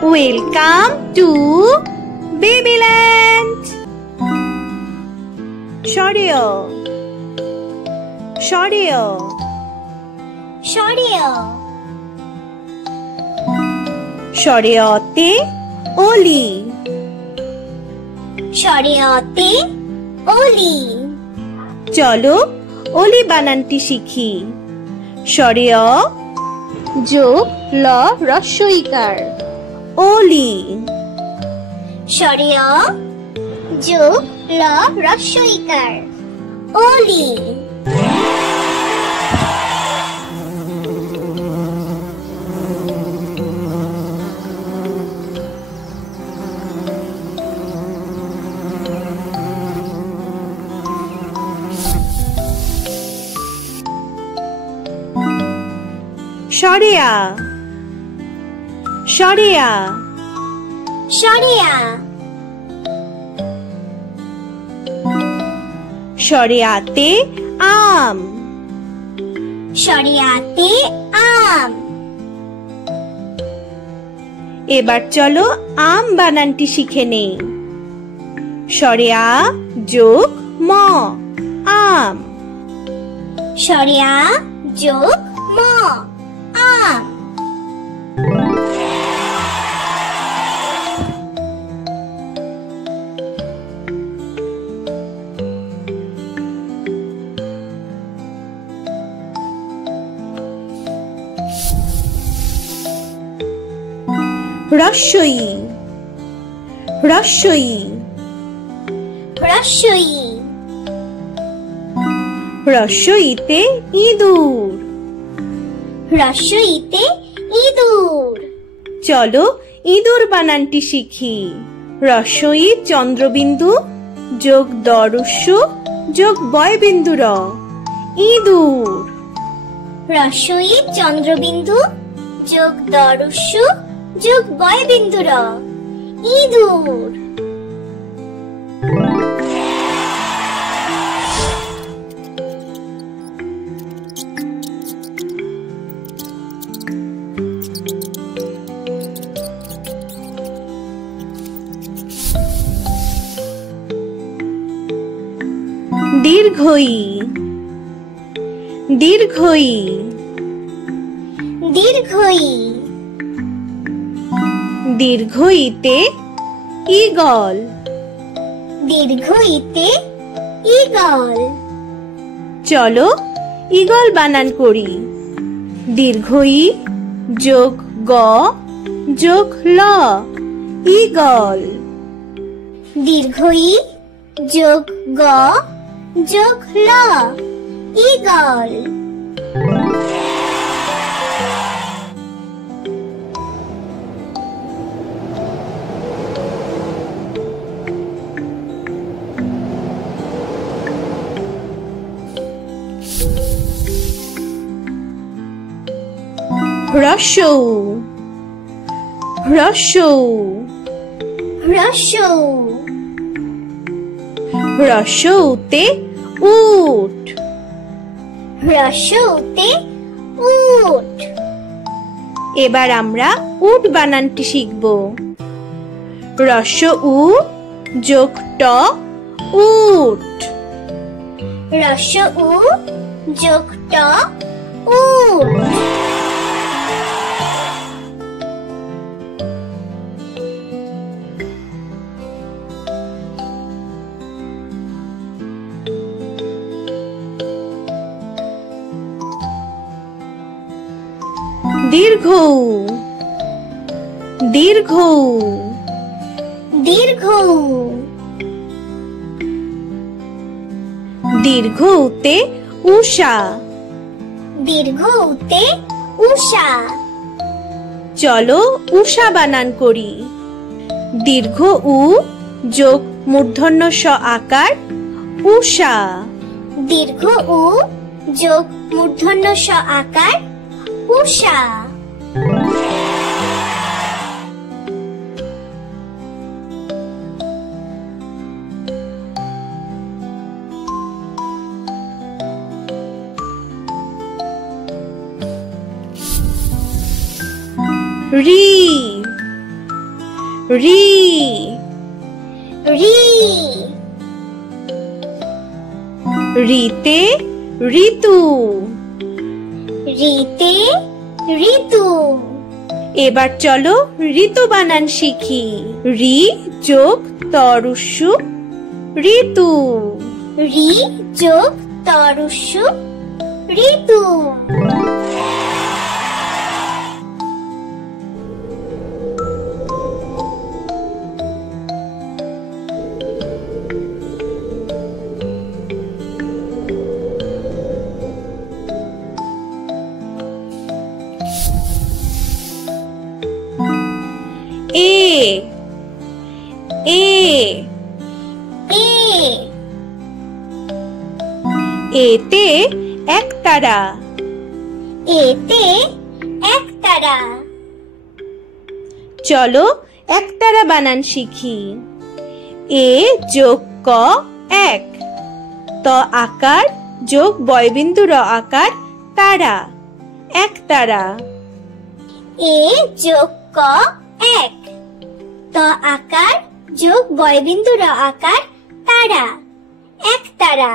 Welcome to Babyland. সরেও সরেও সরেও সরেওতে অলি সরেওতে অলি চলো অলি বানানটি শিখি সরেও যোগ ল হ্রস্বইকার অলি সরেও যোগ ল হ্রস্বইকার অলি সরেয়া সরেয়া সরেয়া সরেয়াতে আম সরেয়াতে আম এবার চলো আম বানানটি শিখে নেই সরেয়া যোগ ম আম সরেয়া যোগ ম আম হ্রস্বই হ্রস্বই হ্রস্বই হ্রস্বইতে ইঁদুর হ্রস্বইতে ইঁদুর চলো ইঁদুর বানানটি শিখি হ্রস্বই চন্দ্রবিন্দু যোগ দরস্য যোগ বয়বিন্দু র ইঁদুর হ্রস্বই চন্দ্রবিন্দু যোগ দরস্য যোগ বয়বিন্দু র ইঁদুর দীর্ঘই দীর্ঘই দীর্ঘই দীর্ঘইতে ঈগল দীর্ঘইতে ঈগল চলো ঈগল বানান করি দীর্ঘই যোগ গ যোগ ল ঈগল দীর্ঘই যোগ গ যোগ ল ঈগল হ্রস্বউ হ্রস্বউ হ্রস্বউ হ্রস্বউতে উট হ্রস্বউতে উট এবার আমরা উট বানানটি শিখব হ্রস্ব উ যোগ ট উট হ্রস্ব উ যোগ ট উট দীর্ঘউ দীর্ঘউ দীর্ঘউ দীর্ঘউতে উষা দীর্ঘউতে উষা চলো উষা বানান করি দীর্ঘ উ যোগ মূর্ধন্য ষ আকার উষা দীর্ঘ উ যোগ মূর্ধন্য ষ আকার উষা রি রি রি রিতে ঋতু রিতে ঋতু এবার চলো ঋতু বানান শিখি রি যোগ তরুস্যু ঋতু রি যোগ তরুস্যু ঋতু এ এ এ এতে একতারা এতে একতারা চলো একতারা বানান শিখি এ যোগ ক এক ত আকার যোগ বয়বিন্দু র আকার তারা একতারা এ যোগ ক এক ত আকার যোগ বয়বিন্দু র আকার তারা একতারা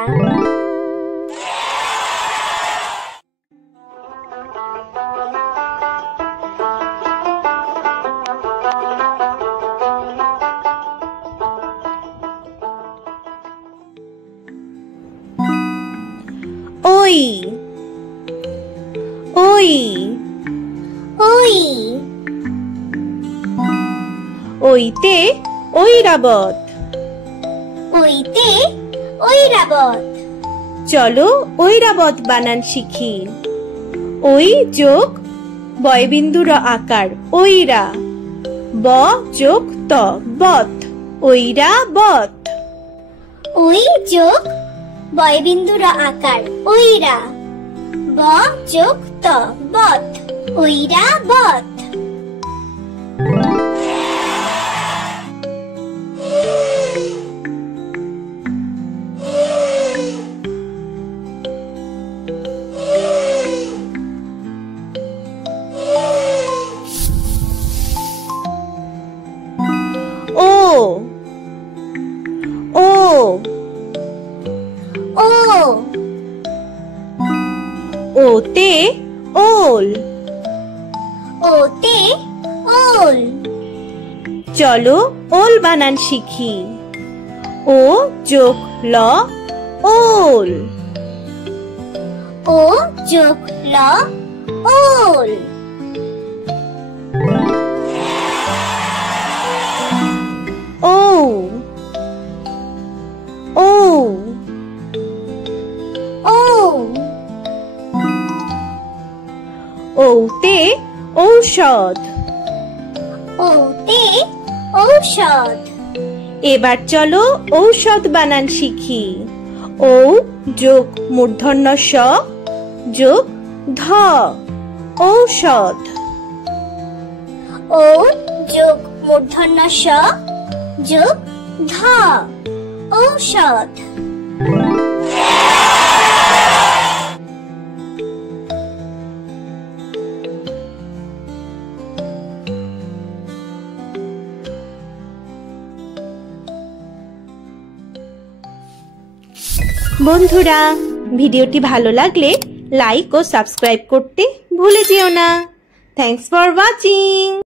ওই ওই ওই ওইতে ঐরাবত ওইতে ঐরাবত চলো ঐরাবত বানান শিখি ওই যোগ বয়বিন্দু র আকার ঐরা ব যোগ ত বত ঐরা বত ওই যোগ বয়বিন্দু র আকার ঐরা ব যোগ ত বত ঐরা বত ও ও ও ওতে ওল ওতে ওল চলো ওল বানান শিখি ও যোগ ল ওল ও যোগ ল ওল ও ও ও ওতে ঔষধ ওতে ঔষধ এবার চলো ঔষধ বানান শিখি ও যোগ মূর্ধন্য স যোগ ধ ঔষধ ও যোগ মূর্ধন্য স যোগ ধ ঔষধ বন্ধুরা ভিডিওটি ভালো লাগলে লাইক ও সাবস্ক্রাইব করতে ভুলে যেও না থ্যাঙ্কস ফর ওয়াচিং।